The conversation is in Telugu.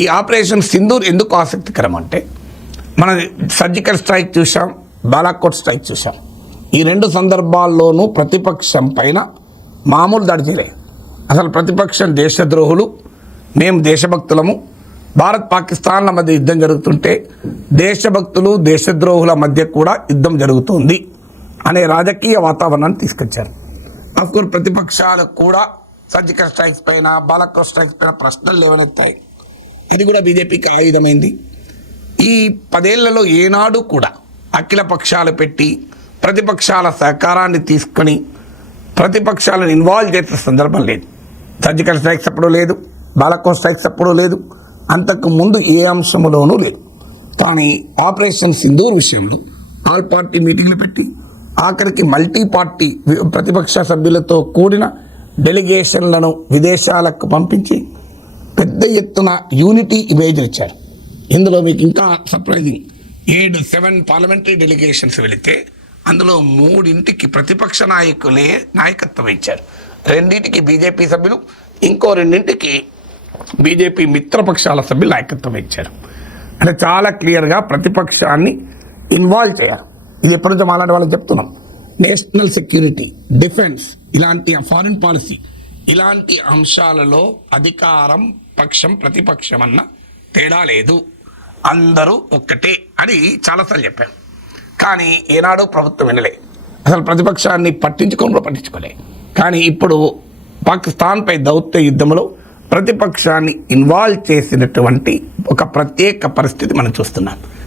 ఈ ఆపరేషన్ సింధూర్ ఎందుకు ఆసక్తికరం అంటే, మన సర్జికల్ స్ట్రైక్ చూసాం, బాలాకోట్ స్ట్రైక్ చూసాం. ఈ రెండు సందర్భాల్లోనూ ప్రతిపక్షం పైన మామూలు దాడి చేయలేదు. అసలు ప్రతిపక్షం దేశద్రోహులు, మేము దేశభక్తులము, భారత్ పాకిస్తాన్ల మధ్య యుద్ధం జరుగుతుంటే దేశభక్తులు దేశద్రోహుల మధ్య కూడా యుద్ధం జరుగుతుంది అనే రాజకీయ వాతావరణాన్ని తీసుకొచ్చారు. అఫ్కోర్స్ ప్రతిపక్షాలకు కూడా సర్జికల్ స్ట్రైక్స్ పైన, బాలాకోట్ స్ట్రైక్స్ పైన ప్రశ్నలు లేవనెత్తాయి. ఇది కూడా బీజేపీకి ఆయుధమైంది. ఈ 10 ఏళ్లలో ఏనాడు కూడా అఖిల పక్షాలు పెట్టి ప్రతిపక్షాల సహకారాన్ని తీసుకొని ప్రతిపక్షాలను ఇన్వాల్వ్ చేసిన సందర్భం లేదు. సర్జికల్ స్ట్రైక్స్ అప్పుడు లేదు, బాలాకోట్ స్ట్రైక్స్ అప్పుడు లేదు, అంతకు ముందు ఏ అంశంలోనూ లేదు. కానీ ఆపరేషన్ సింధూర్ విషయంలో ఆల్ పార్టీ మీటింగ్లు పెట్టి ఆఖరికి మల్టీ పార్టీ ప్రతిపక్ష సభ్యులతో కూడిన డెలిగేషన్లను విదేశాలకు పంపించి పెద్ద ఎత్తున యూనిటీ ఇమేజ్ని ఇచ్చారు. ఇందులో మీకు ఇంకా సర్ప్రైజింగ్, 7 పార్లమెంటరీ డెలిగేషన్స్ వెళితే అందులో 3ంటికి ప్రతిపక్ష నాయకులే నాయకత్వం ఇచ్చారు. 2ంటికి బీజేపీ సభ్యులు, ఇంకో 2ంటికి బీజేపీ మిత్రపక్షాల సభ్యులు నాయకత్వం ఇచ్చారు. అంటే చాలా క్లియర్గా ప్రతిపక్షాన్ని ఇన్వాల్వ్ చేయాలి. ఇది ఎప్పటి నుంచో మాట్లాడే వాళ్ళకి చెప్తున్నాం. నేషనల్ సెక్యూరిటీ, డిఫెన్స్, ఇలాంటి ఫారిన్ పాలసీ, ఇలాంటి అంశాలలో అధికారం పక్షం ప్రతిపక్షం అన్న తేడా లేదు, అందరూ ఒక్కటే అని చాలాసార్లు చెప్పారు. కానీ ఏనాడు ప్రభుత్వం వినలే, అసలు ప్రతిపక్షాన్ని పట్టించుకోలే. కానీ ఇప్పుడు పాకిస్తాన్పై దౌత్య యుద్ధంలో ప్రతిపక్షాన్ని ఇన్వాల్వ్ చేసినటువంటి ఒక ప్రత్యేక పరిస్థితి మనం చూస్తున్నాం.